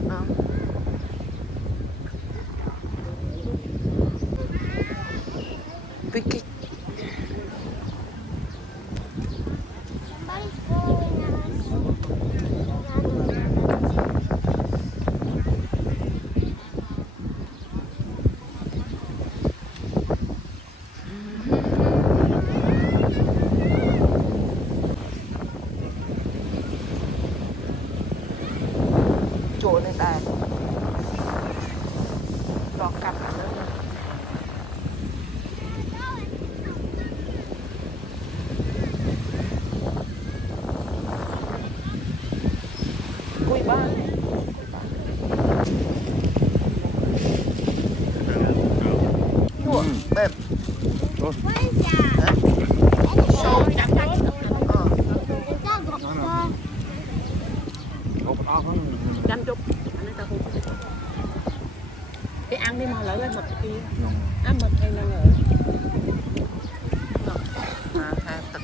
mặt không? Vicky. Chỗ này tại đọc cặp nữa. Ui ba chua bẹp chăm chục cái ăn đi mà lấy lên mực kia ăn mực hay là ngờ hai tật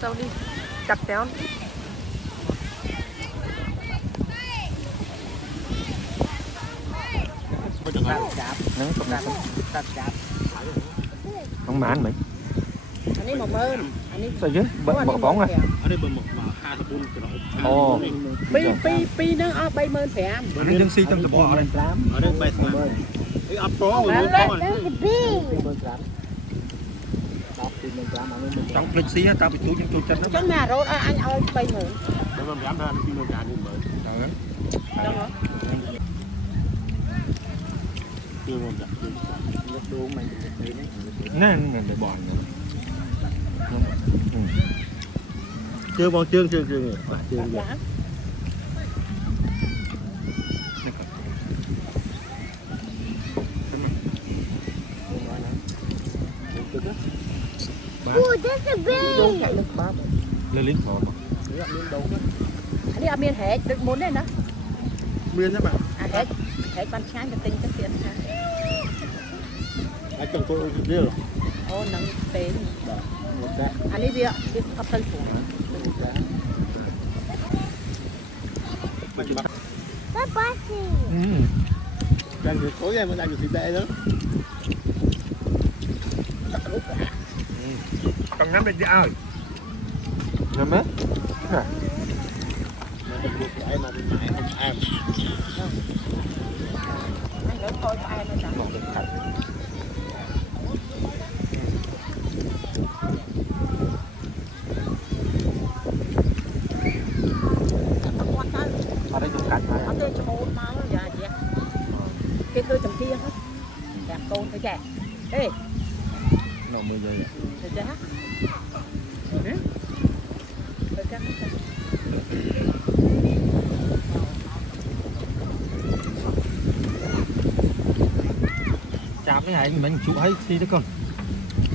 sao đi chặt kéo nắng không nắng không mán mấy anh ấy màu mơn anh ấy sao chứ bóng à anh ấy bơm một mà hai thập bún cái đó ồ pi nó bay mơn phải am anh ấy đang si trong tập bò này ở đây bay thằng ấy ấp pro rồi trong lịch sĩ tao bị chui chân nó chân mà rồi anh ơi bay mơn để mà dám ra đi mua gà như vậy đâu hả chưa ngon đặc chưa nè để bò chưa bò chưa lên lính phò mà anh đi ăn miên hết được muốn đấy đó miên đó mà hết ban sáng cái tinh cái tiền anh chồng tôi biết rồi ô nắng tê anh đi ạ đi học thân phủ các bác sĩ đang được tối em đang được thịt bẹ nữa còn ngắm bên ơi ngắm á anh lớn thôi ai mà chẳng được thật ở đây chụp cảnh ở đây chụp ôn máu dạ chị cái khơi chồng kia hết đẹp con thấy kìa ê nó 10 giờ rồi chết chạm cái này mình chụp hay phi đó con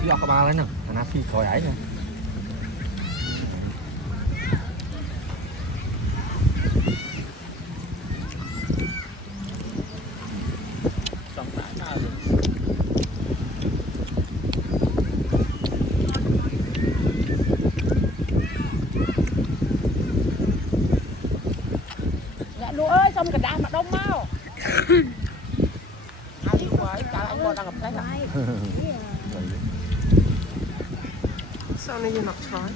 phi học ba lên nè nó phi khỏi ấy nè lúa ơi xong cả đám mà đông mau ai quái chào anh bò đang gặp cái này sao này như mặt khói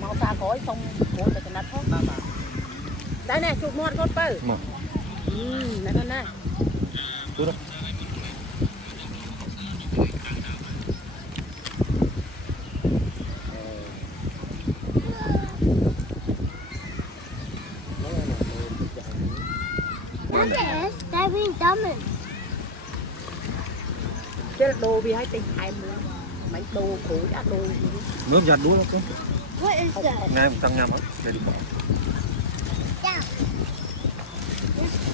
mau xa khói xong muốn phải cái nát hết mà đây nè chụp một con bự này con này cái là đồ vì hai tình hai mấy đồ cũ đã đồ mướp giặt đuối lắm cơ ngay một tăng nhầm hết để đi bỏ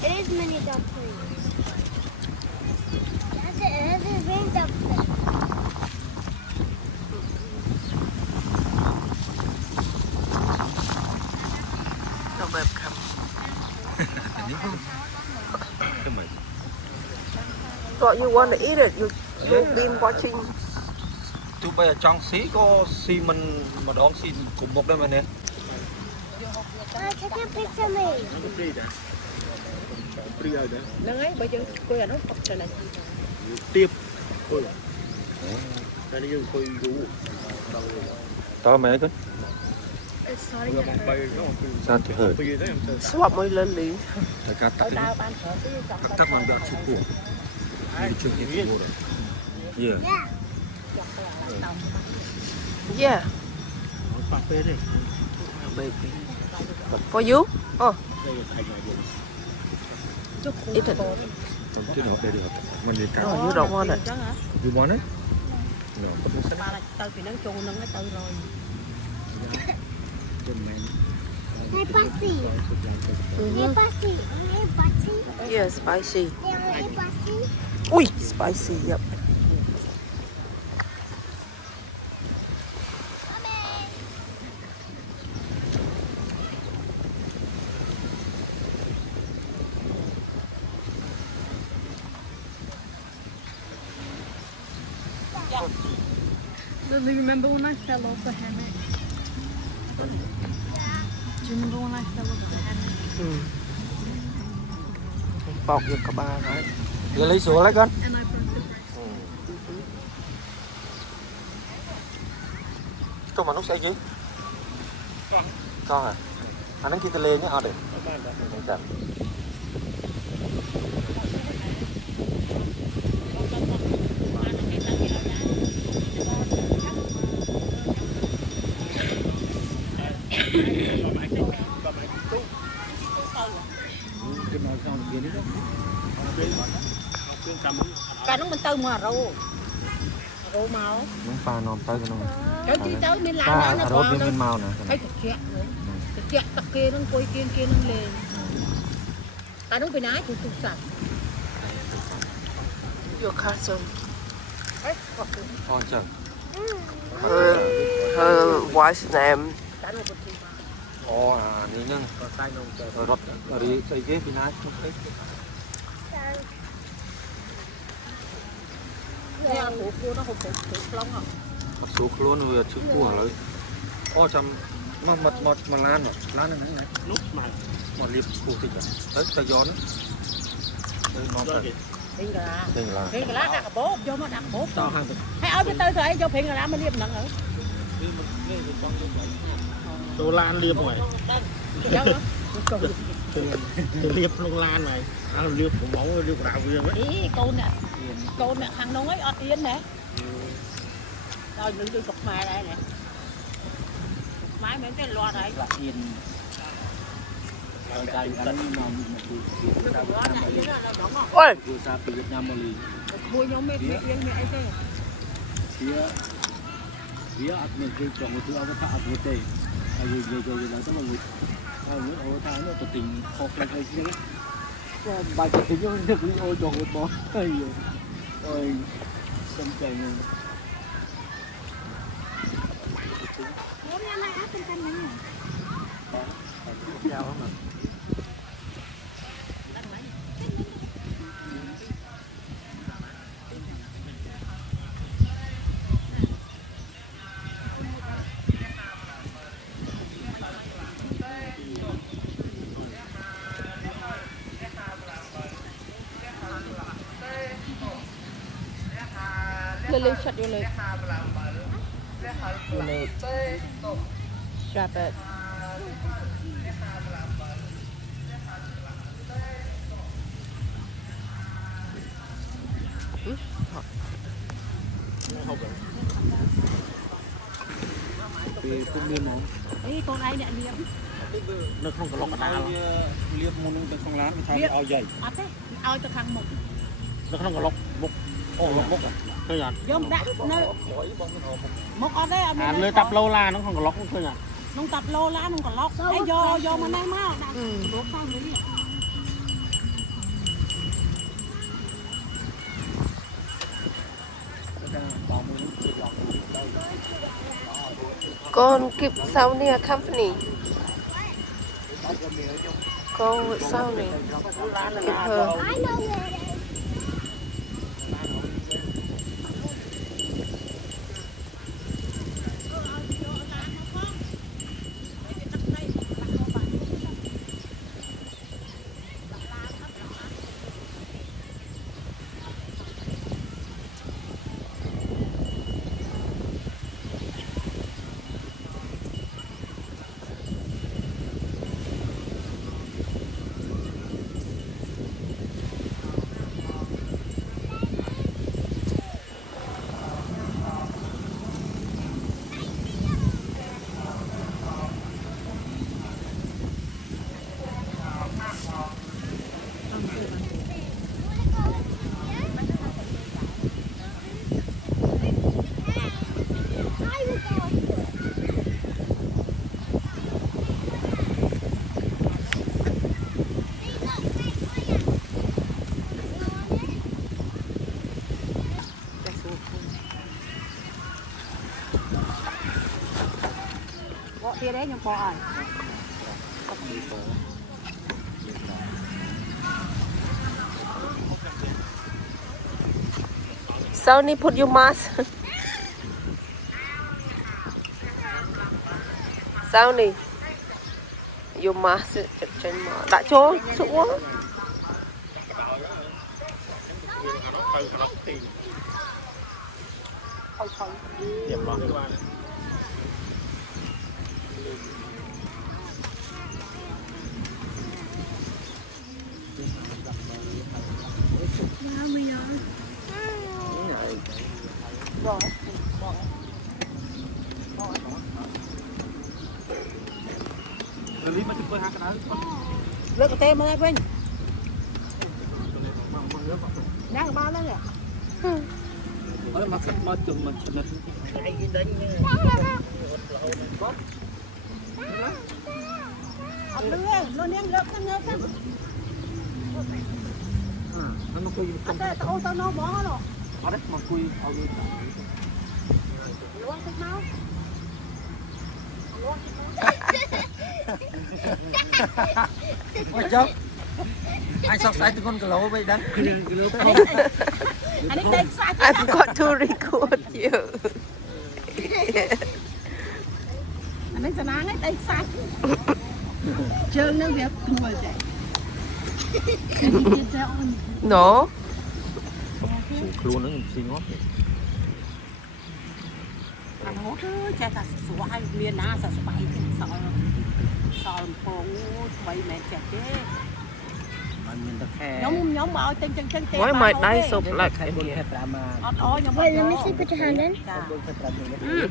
it is mini dumplings. That's it. It is rain dumplings. No bếp không. Cái mày. But you want to eat it, you've been watching. Tụi bây giờ trong xí có xí mình mà đón xí cùng một đây mà nè. Take a picture of me. Nâng ấy, bây giờ cô nó học trở này. Tiếp. Đây là khôi rú. To mẹ con. Sao thì hở. Swap môi lên liền. Phải cắt tắt đi. Cắt bằng đoạn chụp của. Đi chụp cái gì rồi. Yeah. Yeah. For you? Oh. Eat it. Chứ nó đây được. Mình đi cắt. No, you don't want it. You want it? No, but it's Tao thì nó chôn nó tự rồi. Hey, Pussy. Hey, Pussy. Hey, Pussy. Yeah, spicy. Hey, Pussy. Ui, spicy, yep. Lily, remember when I fell off the hammock? Do you remember when I fell off the hammock? Bọc vô cả ba cái. lấy xuống lấy con. And I broke the bracelet. Có mà nó sẽ gì? Con à? Anh đang kia lên nhá, họ để. Cái nó mình tư mà rô màu. Miếng pha non tới cái nó. Cái chi tới mình làm Ta nó rốt còn miếng màu nè. thấy thật chẹt rồi. Thật chẹt tắc kia nó quay kia nó lên. Ta nó bị nái tụt sạch. Your cousin. Ngon chưa? Her wife's name. Ồ, đi nhá. Rồi rót đi xây ghế bên này. Nó không phải lông à? Một số luôn rồi chữ của rồi. Ô chăm mà lan rồi, lan này này. Nút mà Liệp cụ thịt à? Tới tay gió nữa. Đây ngon thật. Phiền gà. Phiền lá đặt bố, vô mà đặt bố. Tao hàng được. Hãy ở bên tôi rồi, vô phiền gà mình liệp nặng ở. Đồ lan liệp rồi. Liệp lông lan này. Ăn liệp của máu liệp rào riêng ấy. Ý cô nè thằng nó ấy ọt yên nè. Rồi đừng đi cục mài đây nè. Mái mấy cái loa này. Yên. Ôi! Vui nhóm mệt mệt yên mẹ ấy thế. Dia admin ke trong itu apa tak upload deh. Ayo jaga lah tu malu. Ayo orang tahu tu ting kok lagi sini. Kau baca tu je dia beli orang jong itu. Ayo. Oi. Sampai ni. Bố mẹ mày áp trên này. Giao mà. Lily, shut your leg. Your leg. Strap it. Thì cũng liêm không? Ý con ai nè liêm. Nó không có lông cả đào. Liêm một nó không lá, nó thay ao dày. Ở thế, ao cho thằng một. Nó không có lông mục. Ồ lông mục à? Thôi nhỉ? Vô đã nó. Một ở đây À nơi tập lâu la nó không có lóc thôi nhỉ? nó tập lô lá nó còn lót. Ấy vô mà nay má. Đổ sang đi. Con keep sau near company. Go with sau này. Keep her. I know where it is. Bộ kia đấy nhưng bỏ rồi. Sony, put your mask. Sony, your mask trên mà đã chỗ xuống. Điểm đó cái qua này. Lý mà chúng tôi hát cái đó. Lượt cái tem này Vinh. Đang bao đó nè. Ở mặt mà chừng mà chừng Ông đưa nó ném lượt cái nữa cái. nó quỳ Anh ta ô tô nó bỏ rồi. ở đấy mà quỳ ở đây Luôn thích máu. ôi chốc anh sọc sai từ con cờ lố vậy đó Anh ấy đánh sát. I forgot to record you. Anh ấy sẽ nói đánh sát. Trơn nó việc ngồi chạy. No. luôn nó xin ngót Anh hốt chạy cả số hai miền na sợ bay cái sợ phong bay mẹ chạy thế. mình được khe Nhóm bảo chân Why might I so black? nhóm Wait, let me see. Put your hand in. Dạ. Mm.